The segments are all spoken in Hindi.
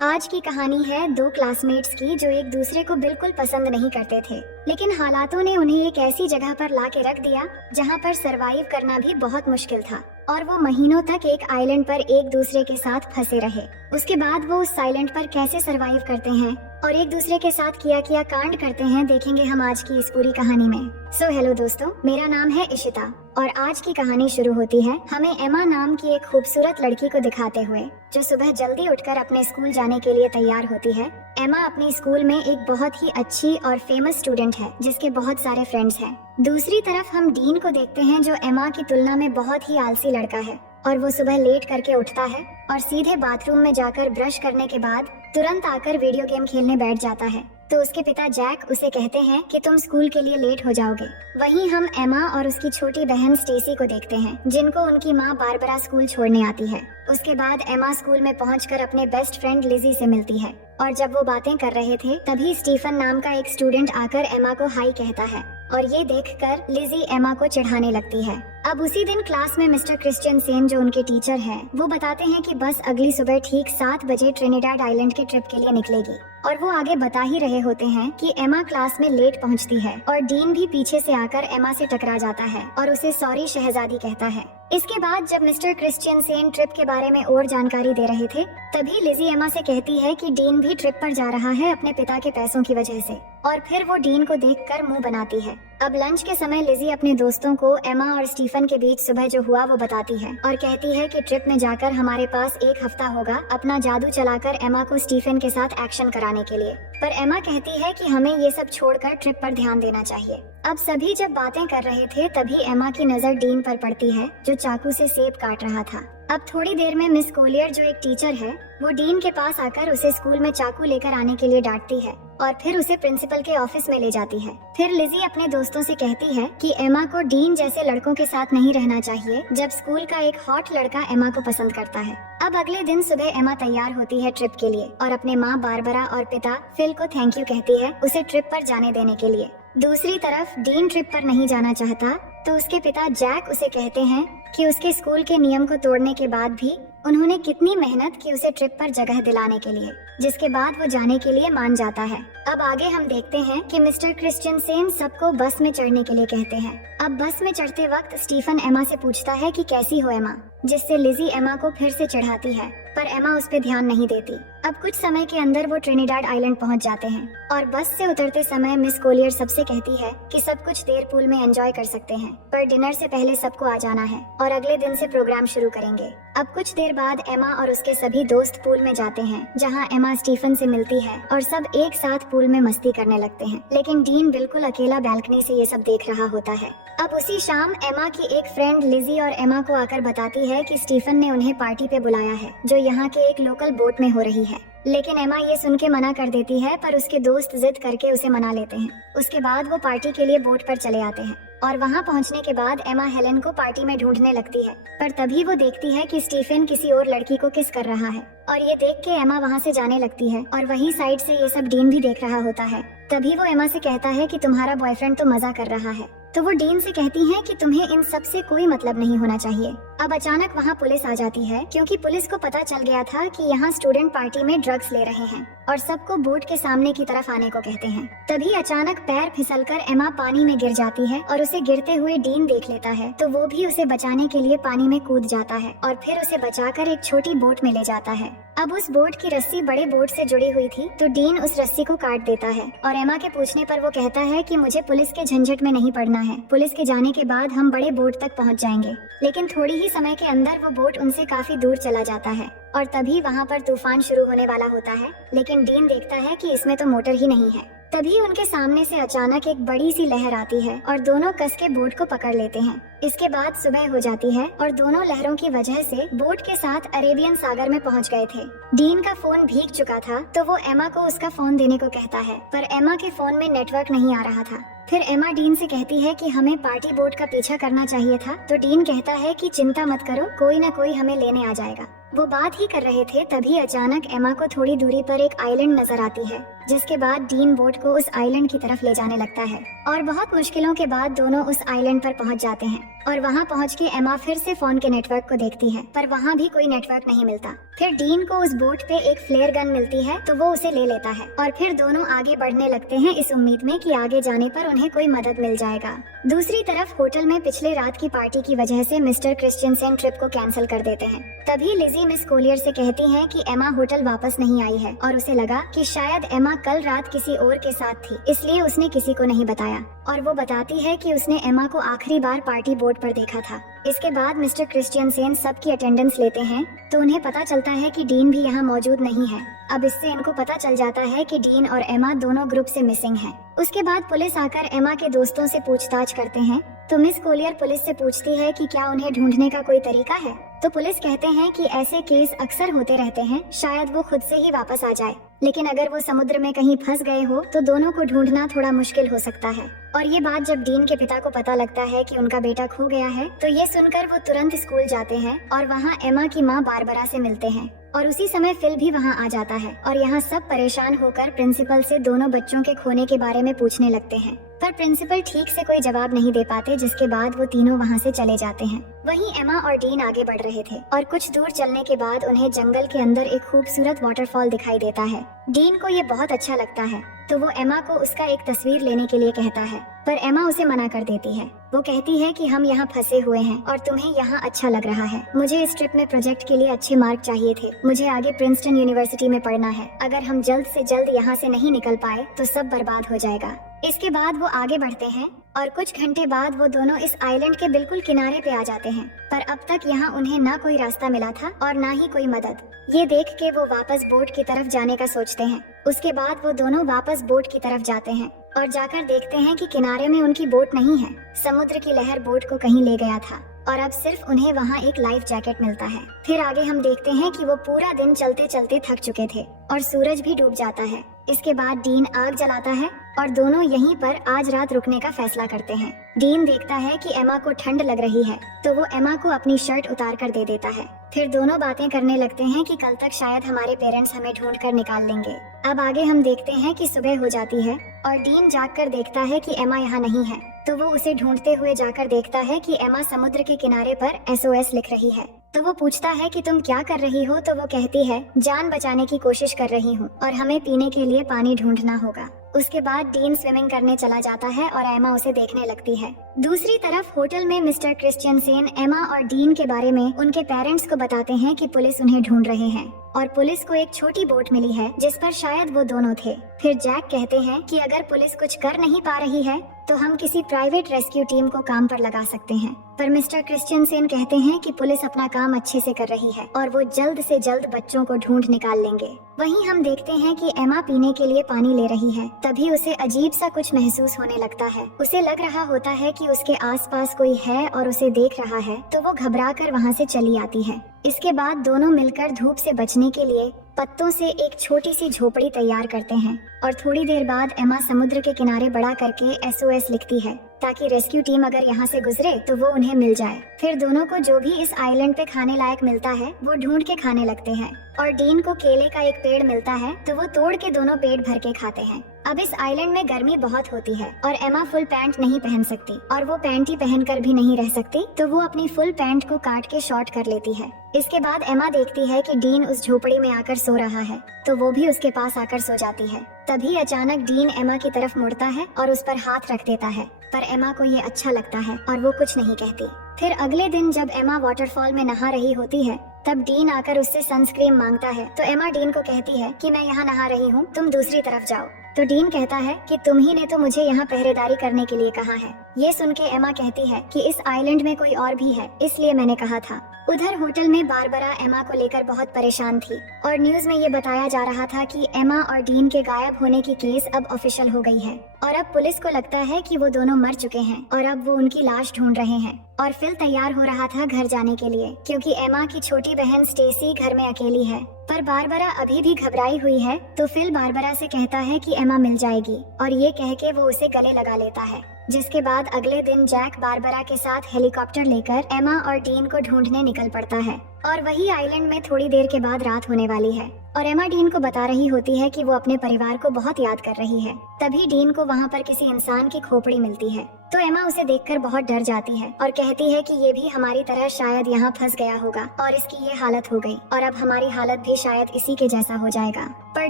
आज की कहानी है दो क्लासमेट्स की जो एक दूसरे को बिल्कुल पसंद नहीं करते थे, लेकिन हालातों ने उन्हें एक ऐसी जगह पर ला के रख दिया जहाँ पर सरवाइव करना भी बहुत मुश्किल था और वो महीनों तक एक आइलैंड पर एक दूसरे के साथ फंसे रहे। उसके बाद वो उस आइलैंड पर कैसे सरवाइव करते हैं और एक दूसरे के साथ किया कांड करते हैं, देखेंगे हम आज की इस पूरी कहानी में। सो हेलो दोस्तों, मेरा नाम है इशिता और आज की कहानी शुरू होती है हमें एमा नाम की एक खूबसूरत लड़की को दिखाते हुए, जो सुबह जल्दी उठकर अपने स्कूल जाने के लिए तैयार होती है। एमा अपने स्कूल में एक बहुत ही अच्छी और फेमस स्टूडेंट है जिसके बहुत सारे फ्रेंड्स हैं। दूसरी तरफ हम डीन को देखते हैं जो एमा की तुलना में बहुत ही आलसी लड़का है और वो सुबह लेट करके उठता है और सीधे बाथरूम में जाकर ब्रश करने के बाद तुरंत आकर वीडियो गेम खेलने बैठ जाता है। तो उसके पिता जैक उसे कहते हैं कि तुम स्कूल के लिए लेट हो जाओगे। वहीं हम एमा और उसकी छोटी बहन स्टेसी को देखते हैं जिनको उनकी माँ बारबरा स्कूल छोड़ने आती है। उसके बाद एमा स्कूल में पहुंचकर अपने बेस्ट फ्रेंड लिजी से मिलती है और जब वो बातें कर रहे थे तभी स्टीफन नाम का एक स्टूडेंट आकर एमा को हाई कहता है और ये देखकर लिजी एमा को चिढ़ाने लगती है। अब उसी दिन क्लास में मिस्टर क्रिश्चियन सेन जो उनके टीचर हैं, वो बताते हैं कि बस अगली सुबह ठीक 7 बजे ट्रिनिडाड आइलैंड के ट्रिप के लिए निकलेगी और वो आगे बता ही रहे होते हैं कि एमा क्लास में लेट पहुंचती है और डीन भी पीछे से आकर एमा से टकरा जाता है और उसे सॉरी शहजादी कहता है। इसके बाद जब मिस्टर क्रिश्चियन सेन ट्रिप के बारे में और जानकारी दे रहे थे तभी लिजी एमा से कहती है कि डीन भी ट्रिप पर जा रहा है अपने पिता के पैसों की वजह से और फिर वो डीन को देखकर मुंह बनाती है। अब लंच के समय लिजी अपने दोस्तों को एमा और स्टीफन के बीच सुबह जो हुआ वो बताती है और कहती है कि ट्रिप में जाकर हमारे पास 1 हफ्ता होगा अपना जादू चलाकर एमा को स्टीफन के साथ एक्शन कराने के लिए। पर एमा कहती है कि हमें ये सब छोड़कर ट्रिप पर ध्यान देना चाहिए। अब सभी जब बातें कर रहे थे तभी एमा की नजर डीन पर पड़ती है जो चाकू से सेब काट रहा था। अब थोड़ी देर में मिस कोलियर जो एक टीचर है वो डीन के पास आकर उसे स्कूल में चाकू लेकर आने के लिए डांटती है और फिर उसे प्रिंसिपल के ऑफिस में ले जाती है। फिर लिजी अपने दोस्तों से कहती है कि एमा को डीन जैसे लड़कों के साथ नहीं रहना चाहिए जब स्कूल का एक हॉट लड़का एमा को पसंद करता है। अब अगले दिन सुबह एमा तैयार होती है ट्रिप के लिए और अपने माँ बारबरा और पिता फिल को थैंक यू कहती है उसे ट्रिप पर जाने देने के लिए। दूसरी तरफ डीन ट्रिप पर नहीं जाना चाहता तो उसके पिता जैक उसे कहते हैं कि उसके स्कूल के नियम को तोड़ने के बाद भी उन्होंने कितनी मेहनत की उसे ट्रिप पर जगह दिलाने के लिए, जिसके बाद वो जाने के लिए मान जाता है। अब आगे हम देखते हैं कि मिस्टर क्रिश्चियन सेन सबको बस में चढ़ने के लिए कहते हैं। अब बस में चढ़ते वक्त स्टीफन एमा से पूछता है कि कैसी हो एमा, जिससे लिजी एमा को फिर से चिढ़ाती है पर एमा उस पे ध्यान नहीं देती। अब कुछ समय के अंदर वो ट्रिनिडाड आइलैंड पहुंच जाते हैं और बस से उतरते समय मिस कोलियर सबसे कहती है कि सब कुछ देर पूल में एंजॉय कर सकते हैं पर डिनर से पहले सबको आ जाना है और अगले दिन से प्रोग्राम शुरू करेंगे। अब कुछ देर बाद एमा और उसके सभी दोस्त पूल में जाते हैं जहां एमा स्टीफन से मिलती है और सब एक साथ पूल में मस्ती करने लगते हैं, लेकिन डीन बिल्कुल अकेला बैल्कनी से ये सब देख रहा होता है। अब उसी शाम एमा की एक फ्रेंड लिजी और एमा को आकर बताती है कि स्टीफन ने उन्हें पार्टी पे बुलाया है जो यहाँ के एक लोकल बोट में हो रही है, लेकिन एमा ये सुन के मना कर देती है पर उसके दोस्त जिद करके उसे मना लेते हैं। उसके बाद वो पार्टी के लिए बोट पर चले आते हैं और वहाँ पहुँचने के बाद एमा हेलेन को पार्टी में ढूंढने लगती है पर तभी वो देखती है कि स्टीफन किसी और लड़की को किस कर रहा है और ये देख के एमा वहाँ से जाने लगती है और वहीं साइड से ये सब डीन भी देख रहा होता है। तभी वो एमा से कहता है कि तुम्हारा बॉयफ्रेंड तो मजा कर रहा है, तो वो डीन से कहती है कि तुम्हें इन सब से कोई मतलब नहीं होना चाहिए। अब अचानक वहाँ पुलिस आ जाती है क्योंकि पुलिस को पता चल गया था कि यहाँ स्टूडेंट पार्टी में ड्रग्स ले रहे हैं और सबको बोट के सामने की तरफ आने को कहते हैं। तभी अचानक पैर फिसलकर एमा पानी में गिर जाती है और उसे गिरते हुए डीन देख लेता है तो वो भी उसे बचाने के लिए पानी में कूद जाता है और फिर उसे बचाकर एक छोटी बोट में ले जाता है। अब उस बोट की रस्सी बड़े बोट से जुड़ी हुई थी तो डीन उस रस्सी को काट देता है और एमा के पूछने पर वो कहता है कि मुझे पुलिस के झंझट में नहीं पड़ना है, पुलिस के जाने के बाद हम बड़े बोट तक पहुंच जाएंगे। लेकिन थोड़ी ही समय के अंदर वो बोट उनसे काफी दूर चला जाता है और तभी वहाँ पर तूफान शुरू होने वाला होता है, लेकिन डीन देखता है कि इसमें तो मोटर ही नहीं है। तभी उनके सामने से अचानक एक बड़ी सी लहर आती है और दोनों कस के बोट को पकड़ लेते हैं। इसके बाद सुबह हो जाती है और दोनों लहरों की वजह से बोट के साथ अरेबियन सागर में पहुंच गए थे। डीन का फोन भीग चुका था तो वो एमा को उसका फोन देने को कहता है पर एमा के फोन में नेटवर्क नहीं आ रहा था। फिर एमा डीन से कहती है कि हमें पार्टी बोट का पीछा करना चाहिए था तो डीन कहता है कि चिंता मत करो, कोई ना कोई हमें लेने आ जाएगा। वो बात ही कर रहे थे तभी अचानक एमा को थोड़ी दूरी पर एक आइलैंड नजर आती है जिसके बाद डीन बोट को उस आइलैंड की तरफ ले जाने लगता है और बहुत मुश्किलों के बाद दोनों उस आइलैंड पर पहुंच जाते हैं। और वहां पहुंच के एमा फिर से फोन के नेटवर्क को देखती है, पर वहां भी कोई नेटवर्क नहीं मिलता। फिर डीन को उस बोट पे एक फ्लेयर गन मिलती है, तो वो उसे ले लेता है और फिर दोनों आगे बढ़ने लगते हैं इस उम्मीद में कि आगे जाने पर उन्हें कोई मदद मिल जाएगा। दूसरी तरफ होटल में पिछले रात की पार्टी की वजह से मिस्टर क्रिश्चियनसेन ट्रिप को कैंसिल कर देते हैं। तभी लिजी मिस कोलियर से कहती है कि एमा होटल वापस नहीं आई है और उसे लगा कि शायद एमा कल रात किसी और के साथ थी, इसलिए उसने किसी को नहीं बताया। और वो बताती है कि उसने एमा को आखिरी बार पार्टी बोर्ड पर देखा था। इसके बाद मिस्टर क्रिश्चियनसेन सबकी अटेंडेंस लेते हैं, तो उन्हें पता चलता है कि डीन भी यहाँ मौजूद नहीं है। अब इससे इनको पता चल जाता है कि डीन और एमा दोनों ग्रुप से मिसिंग हैं। उसके बाद पुलिस आकर एमा के दोस्तों से पूछताछ करते हैं, तो मिस कोलियर पुलिस से पूछती है कि क्या उन्हें ढूंढने का कोई तरीका है। तो पुलिस कहते हैं कि ऐसे केस अक्सर होते रहते हैं, शायद वो खुद से ही वापस आ जाए, लेकिन अगर वो समुद्र में कहीं फंस गए हो तो दोनों को ढूंढना थोड़ा मुश्किल हो सकता है। और ये बात जब डीन के पिता को पता लगता है कि उनका बेटा खो गया है, तो ये सुनकर वो तुरंत स्कूल जाते हैं और वहाँ एमा की माँ बारबरा से मिलते हैं। और उसी समय फिल भी वहाँ आ जाता है और यहाँ सब परेशान होकर प्रिंसिपल से दोनों बच्चों के खोने के बारे में पूछने लगते हैं, पर प्रिंसिपल ठीक से कोई जवाब नहीं दे पाते, जिसके बाद वो तीनों वहाँ से चले जाते हैं। वहीं एमा और डीन आगे बढ़ रहे थे और कुछ दूर चलने के बाद उन्हें जंगल के अंदर एक खूबसूरत वाटरफॉल दिखाई देता है। डीन को ये बहुत अच्छा लगता है, तो वो एमा को उसका एक तस्वीर लेने के लिए कहता है, पर एमा उसे मना कर देती है। वो कहती है कि हम यहाँ फंसे हुए हैं और तुम्हें यहाँ अच्छा लग रहा है। मुझे इस ट्रिप में प्रोजेक्ट के लिए अच्छे मार्क चाहिए थे। मुझे आगे प्रिंसटन यूनिवर्सिटी में पढ़ना है। अगर हम जल्द से जल्द यहाँ से नहीं निकल पाए तो सब बर्बाद हो जाएगा। इसके बाद वो आगे बढ़ते हैं और कुछ घंटे बाद वो दोनों इस आइलैंड के बिल्कुल किनारे पे आ जाते हैं, पर अब तक यहाँ उन्हें ना कोई रास्ता मिला था और ना ही कोई मदद। ये देख के वो वापस बोट की तरफ जाने का सोचते हैं। उसके बाद वो दोनों वापस बोट की तरफ जाते हैं और जाकर देखते हैं कि किनारे में उनकी बोट नहीं है। समुद्र की लहर बोट को कहीं ले गया था और अब सिर्फ उन्हें वहाँ एक लाइफ जैकेट मिलता है। फिर आगे हम देखते हैं कि वो पूरा दिन चलते चलते थक चुके थे और सूरज भी डूब जाता है। इसके बाद डीन आग जलाता है और दोनों यहीं पर आज रात रुकने का फैसला करते हैं। डीन देखता है कि एमा को ठंड लग रही है, तो वो एमा को अपनी शर्ट उतार कर दे देता है। फिर दोनों बातें करने लगते हैं कि कल तक शायद हमारे पेरेंट्स हमें ढूंढ कर निकाल लेंगे। अब आगे हम देखते हैं कि सुबह हो जाती है और डीन जागकर देखता है कि एमा यहाँ नहीं है, तो वो उसे ढूंढते हुए जाकर देखता है कि एमा समुद्र के किनारे पर SOS लिख रही है। तो वो पूछता है कि तुम क्या कर रही हो, तो वो कहती है जान बचाने की कोशिश कर रही हूँ और हमें पीने के लिए पानी ढूंढना होगा। उसके बाद डीन स्विमिंग करने चला जाता है और एमा उसे देखने लगती है। दूसरी तरफ होटल में मिस्टर क्रिश्चियनसेन एमा और डीन के बारे में उनके पेरेंट्स को बताते हैं कि पुलिस उन्हें ढूंढ रहे हैं और पुलिस को एक छोटी बोट मिली है जिस पर शायद वो दोनों थे। फिर जैक कहते हैं कि अगर पुलिस कुछ कर नहीं पा रही है तो हम किसी प्राइवेट रेस्क्यू टीम को काम पर लगा सकते हैं, पर मिस्टर क्रिश्चियनसेन कहते हैं कि पुलिस अपना काम अच्छे से कर रही है और वो जल्द से जल्द बच्चों को ढूंढ निकाल लेंगे। वहीं हम देखते हैं कि एमा पीने के लिए पानी ले रही है, तभी उसे अजीब सा कुछ महसूस होने लगता है। उसे लग रहा होता है कि उसके आसपास कोई है और उसे देख रहा है, तो वो घबराकर वहाँ से चली आती है। इसके बाद दोनों मिलकर धूप से बचने के लिए पत्तों से एक छोटी सी झोपड़ी तैयार करते हैं और थोड़ी देर बाद एमा समुद्र के किनारे बड़ा करके SOS लिखती है ताकि रेस्क्यू टीम अगर यहाँ से गुजरे तो वो उन्हें मिल जाए। फिर दोनों को जो भी इस आइलैंड पे खाने लायक मिलता है वो ढूंढ के खाने लगते हैं और डीन को केले का एक पेड़ मिलता है, तो वो तोड़ के दोनों पेट भर के खाते हैं। अब इस आइलैंड में गर्मी बहुत होती है और एमा फुल पैंट नहीं पहन सकती और वो पैंटी पहनकर भी नहीं रह सकती, तो वो अपनी फुल पैंट को काट के शॉर्ट कर लेती है। इसके बाद एमा देखती है कि डीन उस झोपड़ी में आकर सो रहा है, तो वो भी उसके पास आकर सो जाती है। तभी अचानक डीन एमा की तरफ मुड़ता है और उस पर हाथ रख देता है, पर एमा को ये अच्छा लगता है और वो कुछ नहीं कहती। फिर अगले दिन जब एमा वाटरफॉल में नहा रही होती है, तब डीन आकर उससे सनस्क्रीन मांगता है, तो एमा डीन को कहती है कि मैं यहाँ नहा रही हूँ, तुम दूसरी तरफ जाओ। तो डीन कहता है कि तुम ही ने तो मुझे यहाँ पहरेदारी करने के लिए कहा है। ये सुन के एमा कहती है कि इस आइलैंड में कोई और भी है, इसलिए मैंने कहा था। उधर होटल में बारबरा एमा को लेकर बहुत परेशान थी और न्यूज में ये बताया जा रहा था कि एमा और डीन के गायब होने की केस अब ऑफिशियल हो गई है और अब पुलिस को लगता है कि वो दोनों मर चुके हैं और अब वो उनकी लाश ढूंढ रहे हैं। और फिल तैयार हो रहा था घर जाने के लिए, क्योंकि एमा की छोटी बहन स्टेसी घर में अकेली है, पर बारबरा अभी भी घबराई हुई है। तो फिल बारबरा से कहता है कि एमा मिल जाएगी और ये कह के वो उसे गले लगा लेता है। जिसके बाद अगले दिन जैक बारबरा के साथ हेलीकॉप्टर लेकर एमा और डीन को ढूंढने निकल पड़ता है और वही आइलैंड में थोड़ी देर के बाद रात होने वाली है और एमा डीन को बता रही होती है कि वो अपने परिवार को बहुत याद कर रही है। तभी डीन को वहाँ पर किसी इंसान की खोपड़ी मिलती है, तो एमा उसे देखकर बहुत डर जाती है और कहती है कि ये भी हमारी तरह शायद यहाँ फंस गया होगा और इसकी ये हालत हो गई और अब हमारी हालत भी शायद इसी के जैसा हो जाएगा। पर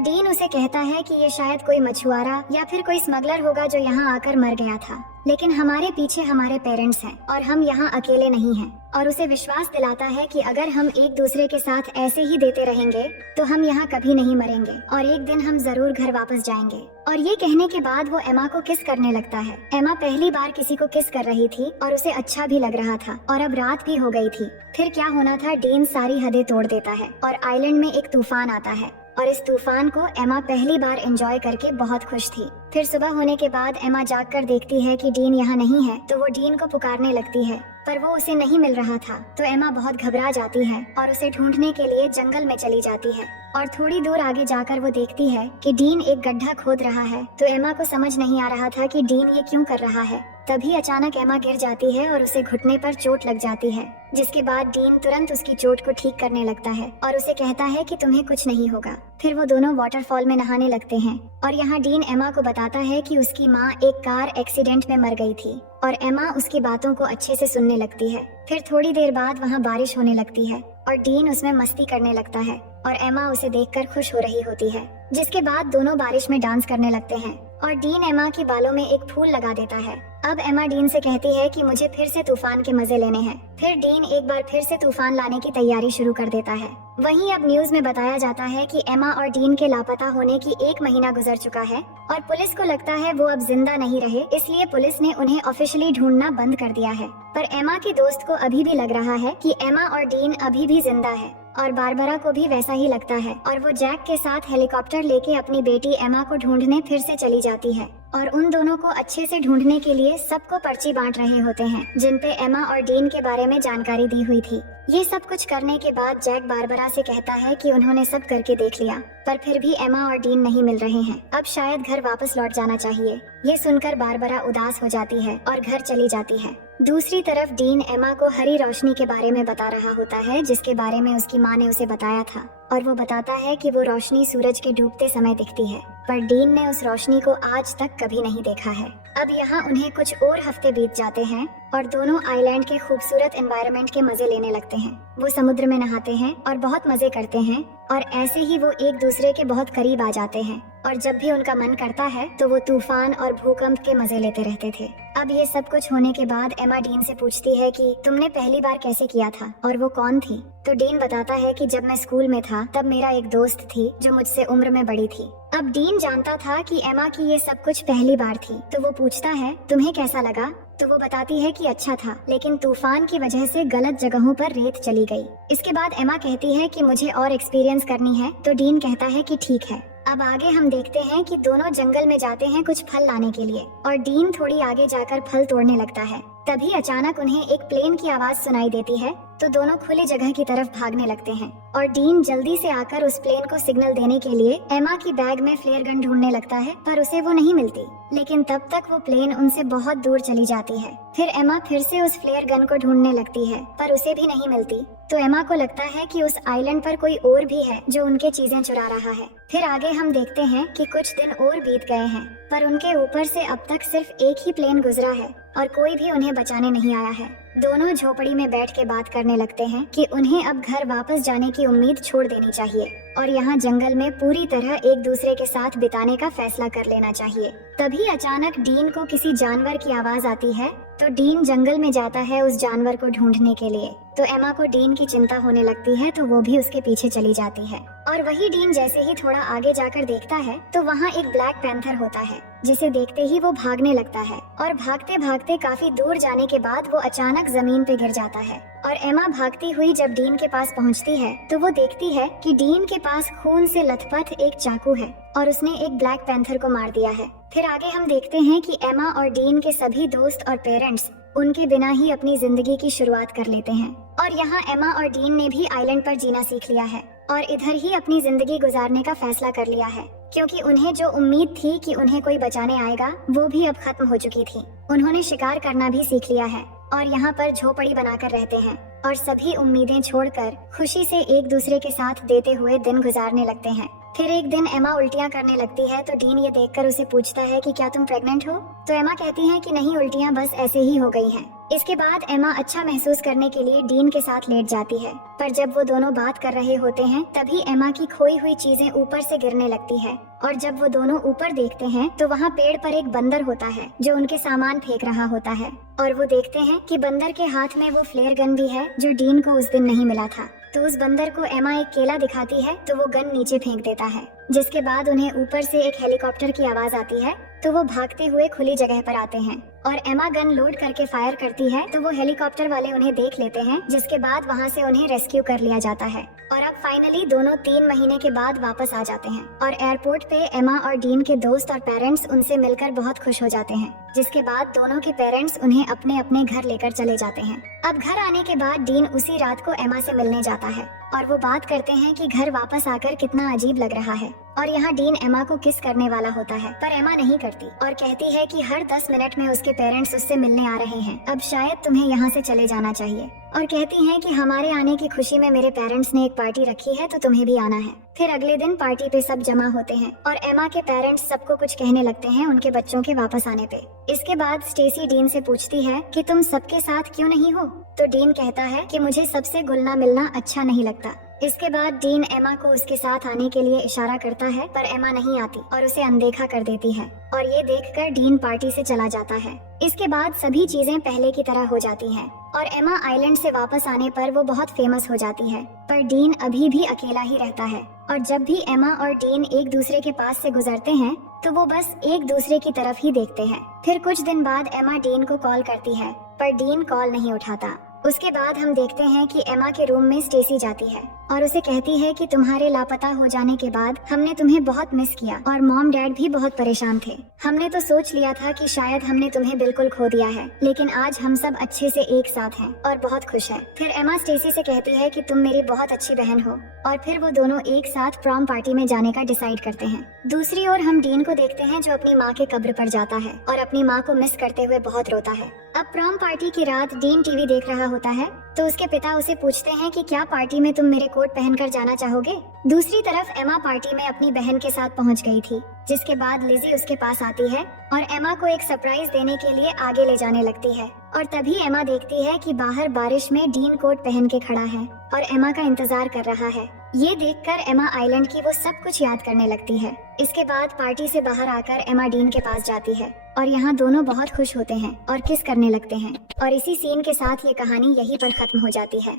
डीन उसे कहता है कि ये शायद कोई मछुआरा या फिर कोई स्मगलर होगा जो यहाँ आकर मर गया था, लेकिन हमारे पीछे हमारे पेरेंट्स हैं और हम यहाँ अकेले नहीं हैं। और उसे विश्वास दिलाता है कि अगर हम एक दूसरे के साथ ऐसे ही देते रहेंगे तो हम यहाँ कभी नहीं मरेंगे और एक दिन हम जरूर घर वापस जाएंगे। और ये कहने के बाद वो एमा को किस करने लगता है। एमा पहली बार किसी को किस कर रही थी और उसे अच्छा भी लग रहा था और अब रात भी हो गई थी। फिर क्या होना था, डीन सारी हदें तोड़ देता है और आइलैंड में एक तूफान आता है और इस तूफान को एमा पहली बार एंजॉय करके बहुत खुश थी। फिर सुबह होने के बाद एमा जागकर देखती है कि डीन यहाँ नहीं है, तो वो डीन को पुकारने लगती है पर वो उसे नहीं मिल रहा था। तो एमा बहुत घबरा जाती है और उसे ढूंढने के लिए जंगल में चली जाती है और थोड़ी दूर आगे जाकर वो देखती है कि डीन एक गड्ढा खोद रहा है। तो एमा को समझ नहीं आ रहा था कि डीन ये क्यों कर रहा है। तभी अचानक एमा गिर जाती है और उसे घुटने पर चोट लग जाती है, जिसके बाद डीन तुरंत उसकी चोट को ठीक करने लगता है और उसे कहता है कि तुम्हें कुछ नहीं होगा। फिर वो दोनों वाटरफॉल में नहाने लगते हैं और यहाँ डीन एमा को बताता है कि उसकी माँ एक कार एक्सीडेंट में मर गई थी और एमा उसकी बातों को अच्छे से सुनने लगती है। फिर थोड़ी देर बाद वहाँ बारिश होने लगती है और डीन उसमें मस्ती करने लगता है और एमा उसे देखकर खुश हो रही होती है, जिसके बाद दोनों बारिश में डांस करने लगते हैं और डीन एमा के बालों में एक फूल लगा देता है। अब एमा डीन से कहती है कि मुझे फिर से तूफान के मजे लेने हैं। फिर डीन एक बार फिर से तूफान लाने की तैयारी शुरू कर देता है। वहीं अब न्यूज में बताया जाता है कि एमा और डीन के लापता होने की 1 महीना गुजर चुका है और पुलिस को लगता है वो अब जिंदा नहीं रहे, इसलिए पुलिस ने उन्हें ऑफिशियली ढूंढना बंद कर दिया है। पर एमा के दोस्त को अभी भी लग रहा है कि एमा और डीन अभी भी जिंदा है और बारबरा को भी वैसा ही लगता है और वो जैक के साथ हेलीकॉप्टर लेके अपनी बेटी एमा को ढूंढने फिर से चली जाती है और उन दोनों को अच्छे से ढूंढने के लिए सबको पर्ची बांट रहे होते हैं, जिन पे एमा और डीन के बारे में जानकारी दी हुई थी। ये सब कुछ करने के बाद जैक बारबरा से कहता है कि उन्होंने सब करके देख लिया पर फिर भी एमा और डीन नहीं मिल रहे हैं, अब शायद घर वापस लौट जाना चाहिए। ये सुनकर बारबरा उदास हो जाती है और घर चली जाती है। दूसरी तरफ डीन एमा को हरी रोशनी के बारे में बता रहा होता है, जिसके बारे में उसकी माँ ने उसे बताया था और वो बताता है कि वो रोशनी सूरज के डूबते समय दिखती है, पर डीन ने उस रोशनी को आज तक कभी नहीं देखा है। अब यहाँ उन्हें कुछ और हफ्ते बीत जाते हैं और दोनों आइलैंड के खूबसूरत एनवायरनमेंट के मजे लेने लगते हैं। वो समुद्र में नहाते हैं और बहुत मजे करते हैं और ऐसे ही वो एक दूसरे के बहुत करीब आ जाते हैं और जब भी उनका मन करता है तो वो तूफान और भूकंप के मजे लेते रहते थे। अब ये सब कुछ होने के बाद एमा डीन से पूछती है कि तुमने पहली बार कैसे किया था और वो कौन थी। तो डीन बताता है कि जब मैं स्कूल में था तब मेरा एक दोस्त थी जो मुझसे उम्र में बड़ी थी। अब डीन जानता था कि एमा की ये सब कुछ पहली बार थी, तो वो पूछता है तुम्हें कैसा लगा। तो वो बताती है कि अच्छा था, लेकिन तूफान की वजह से गलत जगहों पर रेत चली गई। इसके बाद एमा कहती है कि मुझे और एक्सपीरियंस करनी है, तो डीन कहता है कि ठीक है। अब आगे हम देखते हैं कि दोनों जंगल में जाते हैं कुछ फल लाने के लिए और डीन थोड़ी आगे जाकर फल तोड़ने लगता है। तभी अचानक उन्हें एक प्लेन की आवाज सुनाई देती है, तो दोनों खुली जगह की तरफ भागने लगते हैं और डीन जल्दी से आकर उस प्लेन को सिग्नल देने के लिए एमा की बैग में फ्लेयर गन ढूंढने लगता है, पर उसे वो नहीं मिलती। लेकिन तब तक वो प्लेन उनसे बहुत दूर चली जाती है। फिर एमा फिर से उस फ्लेयर गन को ढूंढने लगती है, पर उसे भी नहीं मिलती। तो एमा को लगता है कि उस आइलैंड पर कोई और भी है जो उनके चीजें चुरा रहा है। फिर आगे हम देखते हैं कि कुछ दिन और बीत गए हैं, पर उनके ऊपर से अब तक सिर्फ एक ही प्लेन गुजरा है और कोई भी उन्हें बचाने नहीं आया है। दोनों झोपड़ी में बैठ के बात करने लगते हैं कि उन्हें अब घर वापस जाने की उम्मीद छोड़ देनी चाहिए और यहाँ जंगल में पूरी तरह एक दूसरे के साथ बिताने का फैसला कर लेना चाहिए। तभी अचानक डीन को किसी जानवर की आवाज आती है, तो डीन जंगल में जाता है उस जानवर को ढूंढने के लिए। तो एमा को डीन की चिंता होने लगती है, तो वो भी उसके पीछे चली जाती है और वही डीन जैसे ही थोड़ा आगे जाकर देखता है तो वहाँ एक ब्लैक पैंथर होता है, जिसे देखते ही वो भागने लगता है और भागते भागते काफी दूर जाने के बाद वो अचानक जमीन पे गिर जाता है। और एमा भागती हुई जब डीन के पास पहुँचती है तो वो देखती है कि डीन के पास खून से लथपथ एक चाकू है और उसने एक ब्लैक पैंथर को मार दिया है। फिर आगे हम देखते हैं कि एमा और डीन के सभी दोस्त और पेरेंट्स उनके बिना ही अपनी जिंदगी की शुरुआत कर लेते हैं और यहाँ एमा और डीन ने भी आइलैंड पर जीना सीख लिया है और इधर ही अपनी जिंदगी गुजारने का फैसला कर लिया है, क्योंकि उन्हें जो उम्मीद थी कि उन्हें कोई बचाने आएगा वो भी अब खत्म हो चुकी थी। उन्होंने शिकार करना भी सीख लिया है और यहाँ पर झोपड़ी बनाकर रहते हैं और सभी उम्मीदें छोड़कर खुशी से एक दूसरे के साथ देते हुए दिन गुजारने लगते हैं। फिर एक दिन एमा उल्टियाँ करने लगती है तो डीन ये देखकर उसे पूछता है कि क्या तुम प्रेग्नेंट हो? तो एमा कहती है कि नहीं, उल्टियाँ बस ऐसे ही हो गई हैं। इसके बाद एमा अच्छा महसूस करने के लिए डीन के साथ लेट जाती है, पर जब वो दोनों बात कर रहे होते हैं तभी एमा की खोई हुई चीजें ऊपर से गिरने लगती है और जब वो दोनों ऊपर देखते हैं तो वहाँ पेड़ पर एक बंदर होता है जो उनके सामान फेंक रहा होता है और वो देखते हैं कि बंदर के हाथ में वो फ्लेयर गन भी है जो डीन को उस दिन नहीं मिला था। तो उस बंदर को एमा एक केला दिखाती है तो वो गन नीचे फेंक देता है, जिसके बाद उन्हें ऊपर से एक हेलीकॉप्टर की आवाज आती है तो वो भागते हुए खुली जगह पर आते हैं और एमा गन लोड करके फायर करती है तो वो हेलीकॉप्टर वाले उन्हें देख लेते हैं, जिसके बाद वहाँ से उन्हें रेस्क्यू कर लिया जाता है और अब फाइनली दोनों 3 महीने के बाद वापस आ जाते हैं और एयरपोर्ट पे एमा और डीन के दोस्त और पेरेंट्स उनसे मिलकर बहुत खुश हो जाते हैं, जिसके बाद दोनों के पेरेंट्स उन्हें अपने अपने घर लेकर चले जाते हैं। अब घर आने के बाद डीन उसी रात को एमा से मिलने जाता है और वो बात करते हैं कि घर वापस आकर कितना अजीब लग रहा है और यहाँ डीन एमा को किस करने वाला होता है, पर एमा नहीं करती और कहती है कि हर 10 मिनट में उसके पेरेंट्स उससे मिलने आ रहे हैं, अब शायद तुम्हें यहाँ से चले जाना चाहिए और कहती हैं कि हमारे आने की खुशी में मेरे पेरेंट्स ने एक पार्टी रखी है तो तुम्हें भी आना है। फिर अगले दिन पार्टी पे सब जमा होते हैं और एमा के पेरेंट्स सबको कुछ कहने लगते हैं उनके बच्चों के वापस आने पे। इसके बाद स्टेसी डीन से पूछती है कि तुम सबके साथ क्यों नहीं हो? तो डीन कहता है कि मुझे सबसे घुलना मिलना अच्छा नहीं लगता। इसके बाद डीन एमा को उसके साथ आने के लिए इशारा करता है पर एमा नहीं आती और उसे अनदेखा कर देती है और ये देखकर डीन पार्टी से चला जाता है। इसके बाद सभी चीजें पहले की तरह हो जाती हैं और एमा आइलैंड से वापस आने पर वो बहुत फेमस हो जाती है, पर डीन अभी भी अकेला ही रहता है और जब भी एमा और डीन एक दूसरे के पास से गुजरते हैं तो वो बस एक दूसरे की तरफ ही देखते हैं। फिर कुछ दिन बाद एमा डीन को कॉल करती है पर डीन कॉल नहीं उठाता। उसके बाद हम देखते हैं कि एमा के रूम में स्टेसी जाती है और उसे कहती है कि तुम्हारे लापता हो जाने के बाद हमने तुम्हें बहुत मिस किया और मॉम डैड भी बहुत परेशान थे। हमने तो सोच लिया था कि शायद हमने तुम्हें बिल्कुल खो दिया है, लेकिन आज हम सब अच्छे से एक साथ हैं और बहुत खुश हैं। फिर एमा स्टेसी से कहती है कि तुम मेरी बहुत अच्छी बहन हो और फिर वो दोनों एक साथ प्रॉम पार्टी में जाने का डिसाइड करते हैं। दूसरी ओर हम डीन को देखते हैं जो अपनी माँ के कब्र पर जाता है और अपनी माँ को मिस करते हुए बहुत रोता है। अब प्रॉम पार्टी की रात डीन टीवी देख रहा होता है तो उसके पिता उसे पूछते हैं कि क्या पार्टी में तुम मेरे कोट पहनकर जाना चाहोगे? दूसरी तरफ एमा पार्टी में अपनी बहन के साथ पहुंच गई थी, जिसके बाद लिजी उसके पास आती है और एमा को एक सरप्राइज देने के लिए आगे ले जाने लगती है और तभी एमा देखती है कि बाहर बारिश में डीन कोट पहन के खड़ा है और एमा का इंतजार कर रहा है। ये देखकर एमा आइलैंड की वो सब कुछ याद करने लगती है। इसके बाद पार्टी से बाहर आकर एमा डीन के पास जाती है और यहाँ दोनों बहुत खुश होते हैं और किस करने लगते हैं और इसी सीन के साथ ये कहानी यहीं पर खत्म हो जाती है।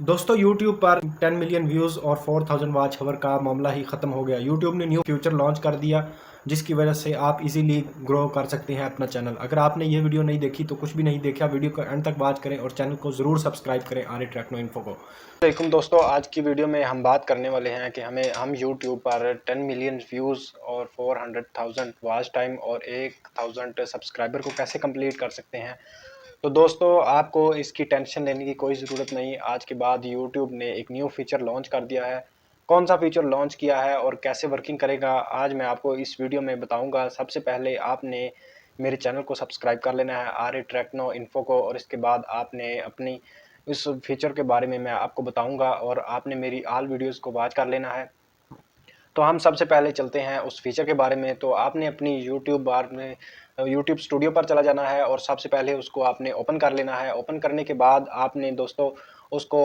दोस्तों YouTube पर 10 मिलियन व्यूज़ और 4000 वॉच आवर का मामला ही ख़त्म हो गया। YouTube ने न्यू फ्यूचर लॉन्च कर दिया जिसकी वजह से आप इजीली ग्रो कर सकते हैं अपना चैनल। अगर आपने ये वीडियो नहीं देखी तो कुछ भी नहीं देखा, वीडियो को एंड तक वॉच करें और चैनल को ज़रूर सब्सक्राइब करें आर्य टेक्नो इन्फो को। वालेकुम दोस्तों, आज की वीडियो में हम बात करने वाले हैं कि हम YouTube पर 10 मिलियन व्यूज़ और 400,000 वॉच टाइम और 1000 सब्सक्राइबर को कैसे कंप्लीट कर सकते हैं। तो दोस्तों, आपको इसकी टेंशन लेने की कोई ज़रूरत नहीं। आज के बाद YouTube ने एक न्यू फीचर लॉन्च कर दिया है। कौन सा फीचर लॉन्च किया है और कैसे वर्किंग करेगा, आज मैं आपको इस वीडियो में बताऊंगा। सबसे पहले आपने मेरे चैनल को सब्सक्राइब कर लेना है आर्य टेक्नो इन्फो को, और इसके बाद आपने अपनी इस फीचर के बारे में मैं आपको बताऊंगा और आपने मेरी ऑल वीडियोस को वॉच कर लेना है। तो हम सबसे पहले चलते हैं उस फीचर के बारे में। तो आपने अपनी यूट्यूब स्टूडियो पर चला जाना है और सबसे पहले उसको आपने ओपन कर लेना है। ओपन करने के बाद आपने दोस्तों उसको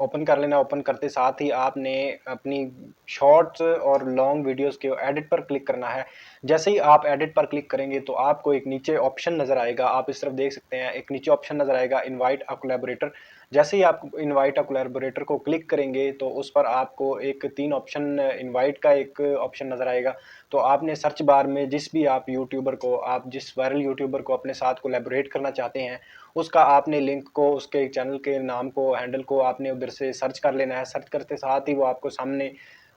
ओपन कर लेना। ओपन करते साथ ही आपने अपनी शॉर्ट्स और लॉन्ग वीडियोस के एडिट पर क्लिक करना है। जैसे ही आप एडिट पर क्लिक करेंगे तो आपको एक नीचे ऑप्शन नज़र आएगा, आप इस तरफ देख सकते हैं, एक नीचे ऑप्शन नज़र आएगा इनवाइट अ कोलैबोरेटर। जैसे ही आप इनवाइट अ कोलैबोरेटर को क्लिक करेंगे तो उस पर आपको एक 3 ऑप्शन इनवाइट का एक ऑप्शन नज़र आएगा। तो आपने सर्च बार में जिस वायरल यूट्यूबर को अपने साथ कोलैबोरेट करना चाहते हैं उसका आपने लिंक को, उसके चैनल के नाम को, हैंडल को आपने उधर से सर्च कर लेना है। सर्च करते साथ ही वो आपको सामने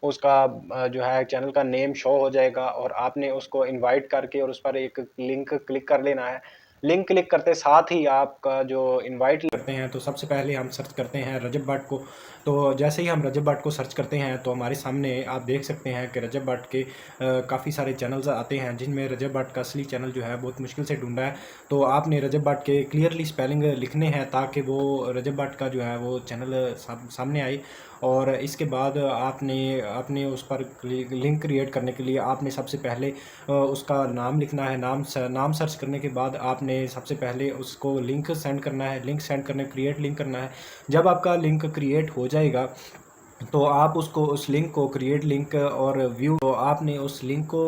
उसका जो है चैनल का नेम शो हो जाएगा और आपने उसको इनवाइट करके और उस पर एक लिंक क्लिक कर लेना है। लिंक क्लिक करते साथ ही आपका जो इनवाइट करते हैं तो सबसे पहले हम सर्च करते हैं रजब भट्ट को। तो जैसे ही हम रजब भट्ट को सर्च करते हैं तो हमारे सामने आप देख सकते हैं कि रजब भट्ट के काफ़ी सारे चैनल्स आते हैं, जिनमें रजब भट्ट का असली चैनल जो है बहुत मुश्किल से ढूंढा है। तो आपने रजब भट्ट के क्लियरली स्पेलिंग लिखने हैं ताकि वो रजब भट्ट का जो है वो चैनल सामने आए। और इसके बाद आपने उस पर लिंक क्रिएट करने के लिए आपने सबसे पहले उसका नाम लिखना है। नाम सर्च करने के बाद आपने सबसे पहले उसको लिंक सेंड करना है। लिंक सेंड करने क्रिएट लिंक करना है। जब आपका लिंक क्रिएट हो जाएगा तो आप उसको उस लिंक को क्रिएट लिंक और व्यू, तो आपने उस लिंक को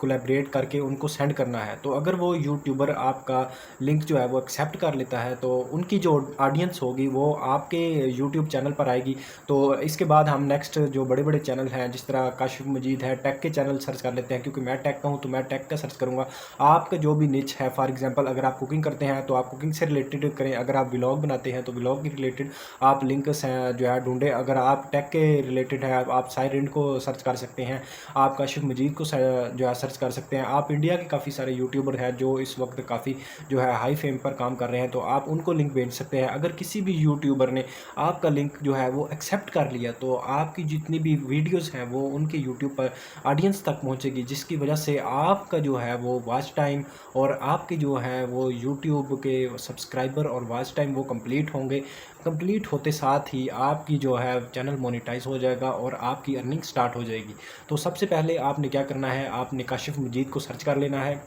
कोलैबोरेट करके उनको सेंड करना है। तो अगर वो यूट्यूबर आपका लिंक जो है वो एक्सेप्ट कर लेता है तो उनकी जो ऑडियंस होगी वो आपके यूट्यूब चैनल पर आएगी। तो इसके बाद हम नेक्स्ट जो बड़े बड़े चैनल हैं जिस तरह काशिफ मजीद है, टेक के चैनल सर्च कर लेते हैं, क्योंकि मैं टेक का हूँ तो मैं टेक का सर्च करूँगा। आपका जो भी निच है, फॉर एग्जांपल अगर आप कुकिंग करते हैं तो आप कुकिंग से रिलेटेड करें, अगर आप व्लॉग बनाते हैं तो व्लॉग के रिलेटेड आप लिंक जो है ढूंढें। अगर आप टेक के रिलेटेड है आप साइरेंट को सर्च कर सकते हैं, आप काशिफ मजीद को जो है सर्च कर सकते हैं। आप इंडिया के काफ़ी सारे यूट्यूबर हैं जो इस वक्त काफ़ी जो है हाई फेम पर काम कर रहे हैं, तो आप उनको लिंक भेज सकते हैं। अगर किसी भी यूट्यूबर ने आपका लिंक जो है वो एक्सेप्ट कर लिया तो आपकी जितनी भी वीडियोस हैं वो उनके यूट्यूब पर ऑडियंस तक पहुंचेगी, जिसकी वजह से आपका जो है वो वॉच टाइम और आपके जो है वो यूट्यूब के सब्सक्राइबर और वॉच टाइम वो कंप्लीट होंगे। कंप्लीट होते साथ ही आपकी जो है चैनल मोनेटाइज हो जाएगा और आपकी अर्निंग स्टार्ट हो जाएगी। तो सबसे पहले आपने क्या करना है, आपने काशिफ मजीद को सर्च कर लेना है।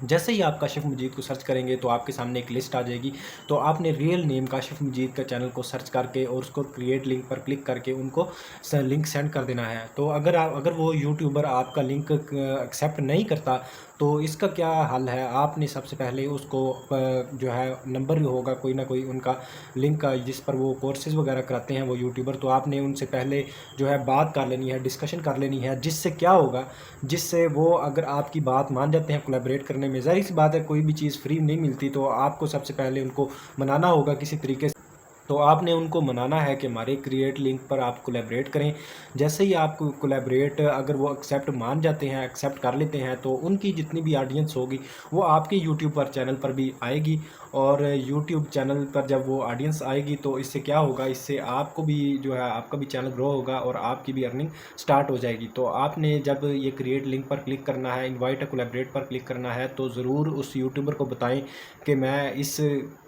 जैसे ही आप काशिफ मजीद को सर्च करेंगे तो आपके सामने एक लिस्ट आ जाएगी। तो आपने रियल नेम काशिफ मजीद का चैनल को सर्च करके और उसको क्रिएट लिंक पर क्लिक करके उनको लिंक सेंड कर देना है। तो अगर वो यूट्यूबर आपका लिंक एक्सेप्ट नहीं करता तो इसका क्या हल है, आपने सबसे पहले उसको जो है नंबर होगा कोई ना कोई उनका लिंक का जिस पर वो कोर्सेज़ वगैरह कराते हैं वो यूट्यूबर, तो आपने उनसे पहले जो है बात कर लेनी है, डिस्कशन कर लेनी है। जिससे क्या होगा, जिससे वो अगर आपकी बात मान जाते हैं कोलैबोरेट करने में, ज़ाहिर सी बात है कोई भी चीज़ फ्री नहीं मिलती, तो आपको सबसे पहले उनको मनाना होगा किसी तरीके से। तो आपने उनको मनाना है कि हमारे क्रिएट लिंक पर आप कोलैबोरेट करें। जैसे ही आप कोलैबोरेट अगर वो एक्सेप्ट मान जाते हैं, एक्सेप्ट कर लेते हैं, तो उनकी जितनी भी ऑडियंस होगी वो आपके यूट्यूब पर चैनल पर भी आएगी। और यूट्यूब चैनल पर जब वो ऑडियंस आएगी तो इससे क्या होगा, इससे आपको भी जो है आपका भी चैनल ग्रो होगा और आपकी भी अर्निंग स्टार्ट हो जाएगी। तो आपने जब ये क्रिएट लिंक पर क्लिक करना है, इनवाइट कोलैबोरेट पर क्लिक करना है, तो ज़रूर उस यूट्यूबर को बताएं कि मैं इस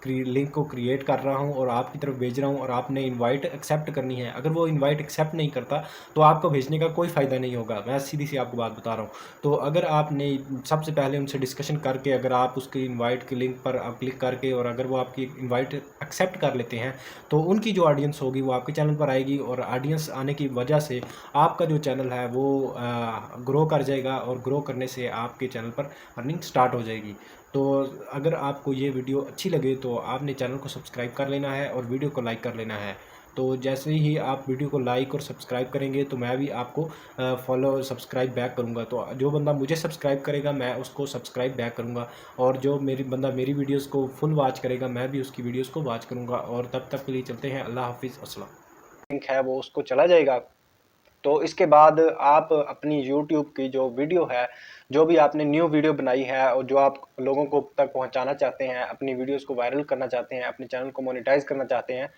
लिंक को क्रिएट कर रहा हूं और आपकी तरफ भेज रहा हूं और आपने इनवाइट एक्सेप्ट करनी है। अगर वो इनवाइट एक्सेप्ट नहीं करता तो आपको भेजने का कोई फ़ायदा नहीं होगा, मैं सीधी सी आपको बात बता रहा हूं। तो अगर आपने सबसे पहले उनसे डिस्कशन करके अगर आप उसके इनवाइट के लिंक पर आप क्लिक करके और अगर वो आपकी इनवाइट एक्सेप्ट कर लेते हैं तो उनकी जो ऑडियंस होगी वो आपके चैनल पर आएगी और ऑडियंस आने की वजह से आपका जो चैनल है वो ग्रो कर जाएगा और ग्रो करने से आपके चैनल पर अर्निंग स्टार्ट हो जाएगी। तो अगर आपको ये वीडियो अच्छी लगे तो आपने चैनल को सब्सक्राइब कर लेना है और वीडियो को लाइक कर लेना है। तो जैसे ही आप वीडियो को लाइक और सब्सक्राइब करेंगे तो मैं भी आपको फॉलो सब्सक्राइब बैक करूंगा। तो जो बंदा मुझे सब्सक्राइब करेगा मैं उसको सब्सक्राइब बैक करूंगा और जो मेरी वीडियोस को फुल वॉच करेगा मैं भी उसकी वीडियोस को वॉच करूंगा। और तब तक के लिए चलते हैं, अल्लाह हाफिज़, अस्सलाम। लिंक है वो उसको चला जाएगा। तो इसके बाद आप अपनी यूट्यूब की जो वीडियो है, जो भी आपने न्यू वीडियो बनाई है और जो आप लोगों को तक पहुंचाना चाहते हैं, अपनी वीडियोस को वायरल करना चाहते हैं, अपने चैनल को मोनेटाइज करना चाहते हैं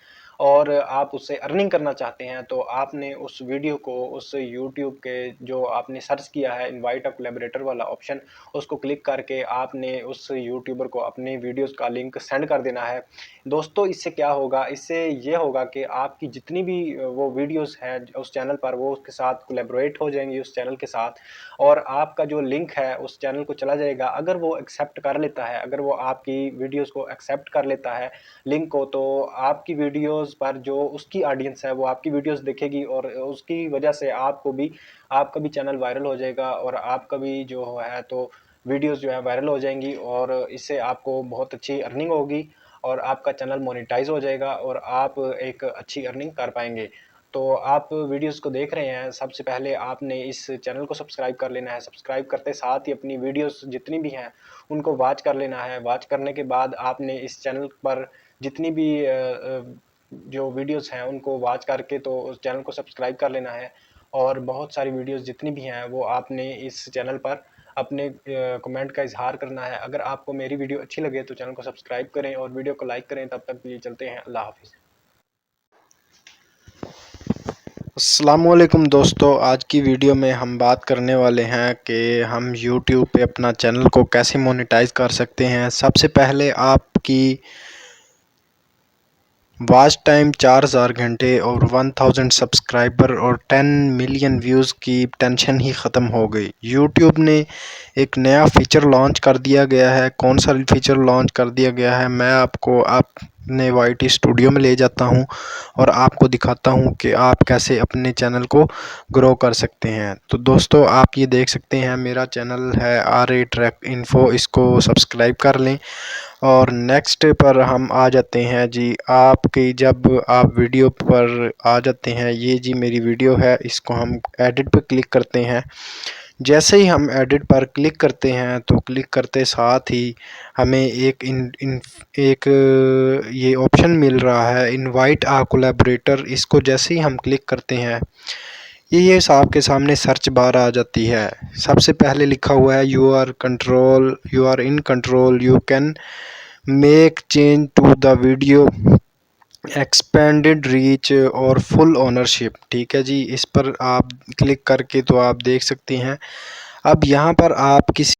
और आप उससे अर्निंग करना चाहते हैं, तो आपने उस वीडियो को उस यूट्यूब के जो आपने सर्च किया है इनवाइट अ कोलैबोरेटर वाला ऑप्शन, उसको क्लिक करके आपने उस यूट्यूबर को अपनी वीडियोस का लिंक सेंड कर देना है। दोस्तों इससे क्या होगा, इससे ये होगा कि आपकी जितनी भी वो वीडियोस हैं उस चैनल पर वो उसके साथ कोलैबोरेट हो जाएंगी उस चैनल के साथ और आपका जो लिंक है उस चैनल को चला जाएगा। अगर वो एक्सेप्ट कर लेता है, अगर वो आपकी वीडियोस को एक्सेप्ट कर लेता है लिंक को, तो आपकी वीडियोस पर जो उसकी ऑडियंस है वो आपकी वीडियोस देखेगी और उसकी वजह से आपका भी चैनल वायरल हो जाएगा और आपका भी जो है तो वीडियोस जो है वायरल हो जाएंगी और इससे आपको बहुत अच्छी अर्निंग होगी और आपका चैनल मोनेटाइज हो जाएगा और आप एक अच्छी अर्निंग कर पाएंगे। तो आप वीडियोस को देख रहे हैं, सबसे पहले आपने इस चैनल को सब्सक्राइब कर लेना है। सब्सक्राइब करते साथ ही अपनी वीडियोस जितनी भी हैं उनको वॉच कर लेना है। वॉच करने के बाद आपने इस चैनल पर जितनी भी जो वीडियोस हैं उनको वॉच करके तो उस चैनल को सब्सक्राइब कर लेना है और बहुत सारी वीडियोस जितनी भी हैं वो आपने इस चैनल पर अपने कमेंट का इजहार करना है। अगर आपको मेरी वीडियो अच्छी लगे तो चैनल को सब्सक्राइब करें और वीडियो को लाइक करें। तब तक के लिए चलते हैं, अल्लाह हाफिज़। अस्सलामुअलैकुम दोस्तों, आज की वीडियो में हम बात करने वाले हैं कि हम YouTube पे अपना चैनल को कैसे मोनेटाइज कर सकते हैं। सबसे पहले आपकी वॉच टाइम 4000 घंटे और 1000 सब्सक्राइबर और 10 मिलियन व्यूज़ की टेंशन ही ख़त्म हो गई। YouTube ने एक नया फ़ीचर लॉन्च कर दिया गया है। कौन सा फ़ीचर लॉन्च कर दिया गया है, मैं आपको अपने YT स्टूडियो में ले जाता हूं और आपको दिखाता हूं कि आप कैसे अपने चैनल को ग्रो कर सकते हैं। तो दोस्तों, आप ये देख सकते हैं, मेरा चैनल है RA ट्रैक इन्फो, इसको सब्सक्राइब कर लें। और नेक्स्ट पर हम आ जाते हैं जी। आपकी जब आप वीडियो पर आ जाते हैं, ये जी मेरी वीडियो है, इसको हम एडिट पे क्लिक करते हैं। जैसे ही हम एडिट पर क्लिक करते हैं तो क्लिक करते साथ ही हमें एक ये ऑप्शन मिल रहा है, इनवाइट आ कोलैबोरेटर। इसको जैसे ही हम क्लिक करते हैं, ये आपके सामने सर्च बार आ जाती है। सबसे पहले लिखा हुआ है you are in control, you can make change to the video, expanded reach और फुल ओनरशिप। ठीक है जी, इस पर आप क्लिक करके तो आप देख सकते हैं। अब यहाँ पर आप किसी